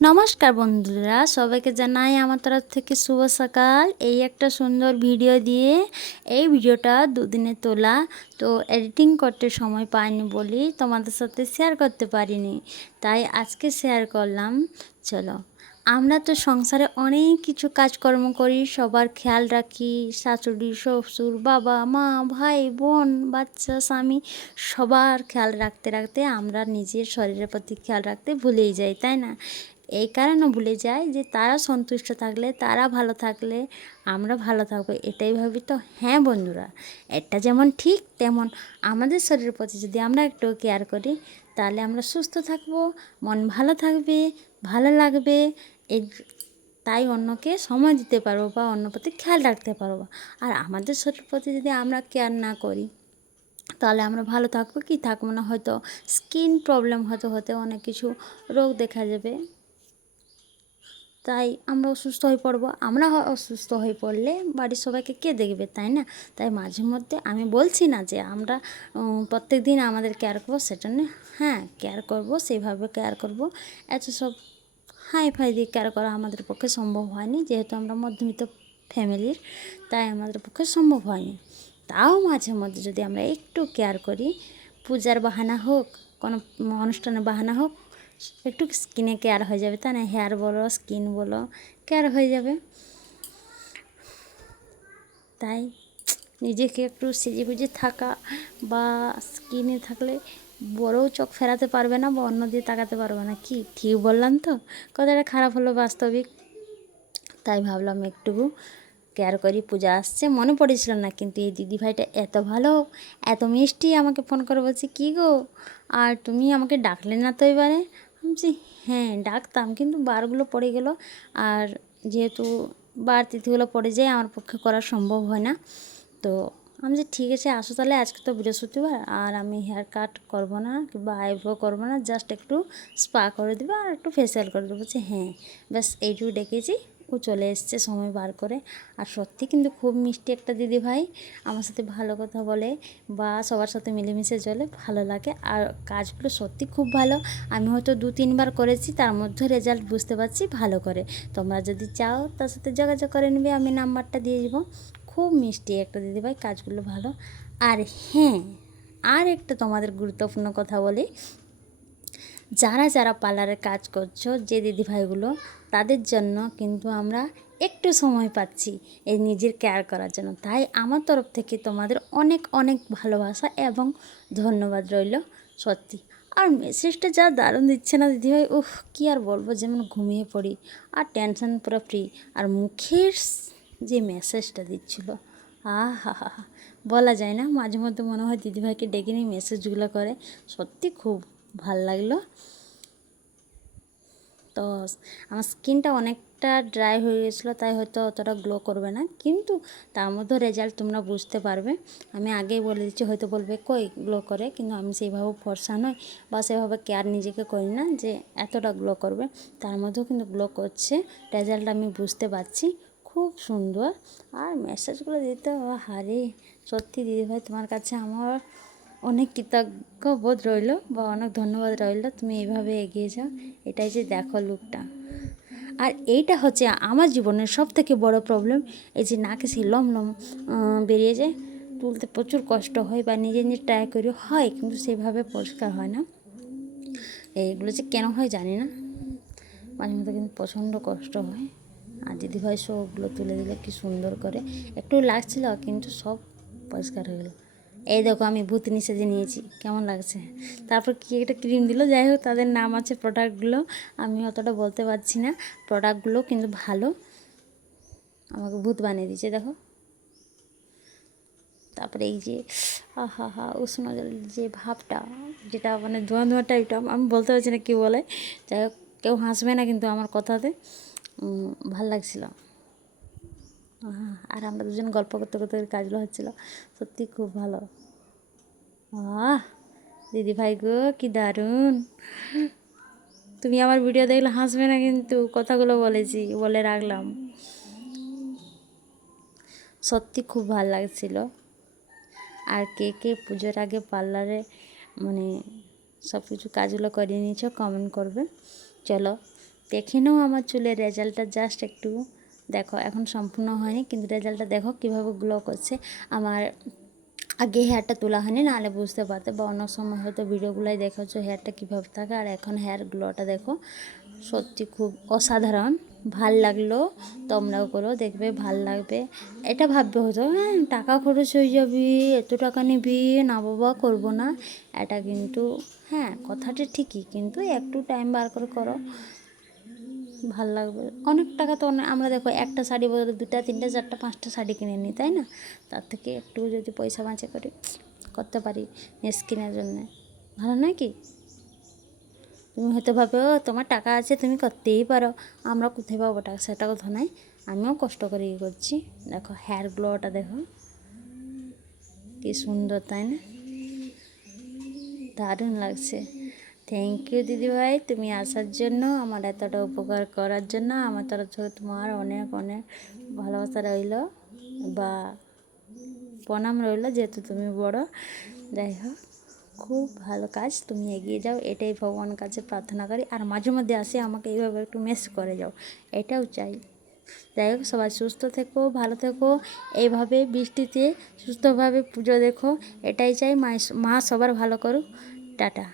নমস্কার বন্ধুরা, সবাইকে জানাই আমার তরফ থেকে শুভ সকাল। এই একটা সুন্দর ভিডিও দিয়ে, এই ভিডিওটা দুদিনে তোলা, তো এডিটিং করতে সময় পাইনি বলি তোমাদের সাথে শেয়ার করতে পারিনি, তাই আজকে শেয়ার করলাম। চলো, আমরা তো সংসারে অনেক কিছু কাজকর্ম করি, সবার খেয়াল রাখি, শাশুড়ি শ্বশুর বাবা মা ভাই বোন বাচ্চা স্বামী সবার খেয়াল রাখতে রাখতে আমরা নিজের শরীরের প্রতি খেয়াল রাখতে ভুলেই যাই, তাই না? এই কারণে ভুলে যাই যে তারা সন্তুষ্ট থাকলে, তারা ভালো থাকলে আমরা ভালো থাকবো, এটাই ভাবি। তো হ্যাঁ বন্ধুরা, এটা যেমন ঠিক তেমন আমাদের শরীরের প্রতি যদি আমরা একটু কেয়ার করি তাহলে আমরা সুস্থ থাকবো, মন ভালো থাকবে, ভালো লাগবে। এই তাই অন্যকে সময় দিতে পারবো বা অন্য প্রতি খেয়াল রাখতে পারবো। আর আমাদের শরীরের প্রতি যদি আমরা কেয়ার না করি তাহলে আমরা ভালো থাকবো কি থাকবো না, হয়তো স্কিন প্রবলেম হতে হতে অনেক কিছু রোগ দেখা যাবে, তাই আমরা অসুস্থ হয়ে পড়বো। আমরা অসুস্থ হয়ে পড়লে বাড়ির সবাইকে কে দেখবে, তাই না? তাই মাঝে মধ্যে আমি বলছি না যে আমরা প্রত্যেক দিন আমাদের কেয়ার করবো, সেটা না। হ্যাঁ, কেয়ার করবো, সেইভাবে কেয়ার করবো। এত সব হাই ফাই দিয়ে কেয়ার করা আমাদের পক্ষে সম্ভব হয়নি, যেহেতু আমরা মধ্যবিত্ত ফ্যামিলির, তাই আমাদের পক্ষে সম্ভব হয়নি। তাও মাঝে মধ্যে যদি আমরা একটু কেয়ার করি, পূজার বাহানা হোক, কোনো অনুষ্ঠানের বাহানা হোক, একটু স্কিনে কেয়ার হয়ে যাবে, তাই না? হেয়ার বলো, স্কিন বলো, কেয়ার হয়ে যাবে। তাই নিজেকে একটু সেজে গুজে থাকা, বা স্কিনে থাকলে বড়ও চোখ ফেরাতে পারবে না বা অন্য দিয়ে তাকাতে পারবে না। কি ঠিক বললাম তো? কথাটা খারাপ হলো বাস্তবিক। তাই ভাবলাম একটু কেয়ার করি। পূজা আসছে, মনে পড়েছিল না, কিন্তু এই দিদিভাইটা এত ভালো, এত মিষ্টি, আমাকে ফোন করে বলছে কী গো, আর তুমি আমাকে ডাকলে না তো এবারে? আমি বলছি হ্যাঁ ডাকতাম, কিন্তু বারগুলো পড়ে গেল, আর যেহেতু বার তিথিগুলো পড়ে যায় আমার পক্ষে করা সম্ভব হয় না। তো আমি যে ঠিক আছে আসো তাহলে, আজকে তো বৃহস্পতিবার, আর আমি হেয়ার কাট করবো না কিংবা আইব্রো করবো না, জাস্ট একটু স্পা করে দেবো আর একটু ফেসিয়াল করে দেবো। বলছে হ্যাঁ, ব্যাস এইটুকু ডেকেছি। ও চলে এসছে সময় বার করে। আর সত্যি কিন্তু খুব মিষ্টি একটা দিদি ভাই, আমার সাথে ভালো কথা বলে বা সবার সাথে মিলেমিশে চলে, ভালো লাগে। আর কাজগুলো সত্যি খুব ভালো। আমি হয়তো 2-3 বার করেছি, তার মধ্যে রেজাল্ট বুঝতে পারছি ভালো করে। তোমরা যদি চাও তার সাথে যোগাযোগ করে নেবে, আমি নাম্বারটা দিয়ে দেবো। খুব মিষ্টি একটা দিদিভাই, কাজগুলো ভালো। আর হ্যাঁ, আর একটা তোমাদের গুরুত্বপূর্ণ কথা বলি, যারা যারা পার্লারে কাজ করছো, যে দিদিভাইগুলো, তাদের জন্য কিন্তু আমরা একটু সময় পাচ্ছি এই নিজের কেয়ার করার জন্য। তাই আমার তরফ থেকে তোমাদের অনেক অনেক ভালোবাসা এবং ধন্যবাদ রইল সত্যি। আর মেসেজটা যা দারুণ দিচ্ছে না দিদিভাই, উফ কী আর বলবো, যেমন ঘুমিয়ে পড়ি আর টেনশন পুরো ফ্রি। আর মুখের যে মেসেজটা দিচ্ছিল, হা হা হা, বলা যায় না। মাঝে মধ্যে মনে হয় দিদিভাইকে ডেকে নিয়ে মেসেজগুলো করে, সত্যি খুব ভাল লাগলো। তো আমার স্কিনটা অনেকটা ড্রাই হয়ে গেছিলো, তাই হয়তো অতটা গ্লো করবে না, কিন্তু তার মধ্যে রেজাল্ট তোমরা বুঝতে পারবে। আমি আগেই বলে দিচ্ছি, হয়তো বলবে কই গ্লো করে, কিন্তু আমি সেইভাবে ফর্সা নই বা সেভাবে কেয়ার নিজেকে করি না যে এতটা গ্লো করবে। তার মধ্যেও কিন্তু গ্লো করছে, রেজাল্ট আমি বুঝতে পারছি, খুব সুন্দর। আর মেসেজগুলো দিতে হারে, সত্যি দিদিভাই তোমার কাছে আমার অনেক কৃতজ্ঞ বোধ রইল বা অনেক ধন্যবাদ রইল, তুমি এইভাবে এগিয়ে যাও। এটাই যে দেখো লুকটা। আর এইটা হচ্ছে আমার জীবনের সব থেকে বড় প্রবলেম, এই যে নাকে সেই লম লম বেরিয়ে যায়, তুলতে প্রচুর কষ্ট হয়, বা নিজে নিজে ট্রাই করি হয়, কিন্তু সেভাবে পরিষ্কার হয় না। এইগুলো যে কেন হয় জানি না, মাঝে মধ্যে কিন্তু প্রচণ্ড কষ্ট হয়। আর দিদিভাই সবগুলো তুলে দিল কি সুন্দর করে, একটু লাগছিল কিন্তু সব পরিষ্কার হয়ে গেলো। এই দেখো আমি ভূতনি সেজে নিয়েছি, কেমন লাগছে। তারপর কি একটা ক্রিম দিল, যাই হোক তাদের নাম আছে প্রোডাক্টগুলো, আমি অতটা বলতে পারছি না। প্রোডাক্টগুলো কিন্তু ভালো, আমাকে ভূত বানিয়ে দিয়েছে দেখো। তারপরে এই যে হা হা উষ্ণ জলের যে ভাবটা, যেটা মানে ধোঁয়া ধোঁয়া টাইপটা, আমি বলতে পারছি না কী বলে। যাই হোক, কেউ হাসবে না কিন্তু আমার কথাতে। ভাল লাগছিল। আর আমরা দুজন গল্প করতে করতে কাজগুলো হচ্ছিলো, সত্যি খুব ভালো। দিদি ভাই গো কি দারুণ! তুমি আমার ভিডিও দেখলে হাসবে না, কিন্তু কথাগুলো বলেছি বলে রাখলাম। সত্যি খুব ভালো লাগছিল। আর কে কে পুজোর আগে পার্লারে মানে সব কিছু কাজগুলো করে নিয়েছো কমেন্ট করবে। চলো দেখে নাও আমার চুলের রেজাল্টটা, জাস্ট একটু দেখো। এখন সম্পূর্ণ হয়নি কিন্তু রেজাল্টটা দেখো কীভাবে গ্লো করছে। আমার আগে হেয়ারটা তোলা হয়নি, নাহলে বুঝতে পারতে, বা অন্য সময় হয়তো ভিডিওগুলোই দেখেছো হেয়ারটা কীভাবে থাকে। আর এখন হেয়ার গ্লোটা দেখো, সত্যি খুব অসাধারণ। ভাল লাগলো, তোমরাও করো, দেখবে ভাল লাগবে। এটা ভাববে হয়তো হ্যাঁ টাকা খরচ হয়ে যাবি, এত টাকা নিবি, না বাবা করবো না। এটা কিন্তু হ্যাঁ কথাটা ঠিকই, কিন্তু একটু টাইম বার করে করো, ভাল লাগবে। অনেক টাকা তো আমরা দেখো একটা শাড়ি বদলে 2টা 3টা 4টা 5টা শাড়ি কিনে নিই, তাই না? তার থেকে একটু যদি পয়সা বাঁচে করি করতে পারি স্কিনের জন্যে, ভালো নয় কি? তুমি হয়তো ভাবে ও তোমার টাকা আছে তুমি করতেই পারো, আমরা কোথায় পাবো টাকা, সেটা কথা নয়। আমিও কষ্ট করে ইয়ে করছি। দেখো হেয়ার গ্লোটা দেখো কি সুন্দর, তাই না? দারুণ লাগছে। থ্যাংক ইউ দিদিভাই, তুমি আসার জন্য, আমার এতটা উপকার করার জন্য। আমার তরফ থেকে তোমার অনেক অনেক ভালোবাসা রইল বা প্রণাম রইল, যেহেতু তুমি বড়। যাই হোক, খুব ভালো কাজ, তুমি এগিয়ে যাও, এটাই ভগবানের কাছে প্রার্থনা করি। আর মাঝে মধ্যে আসে আমাকে এইভাবে একটু মেস করে যাও, এটাও চাই। যাই হোক, সবাই সুস্থ থেকো, ভালো থেকো, এইভাবে বৃষ্টিতে সুস্থভাবে পুজো দেখো, এটাই চাই। মা সবার ভালো করুক। টাটা।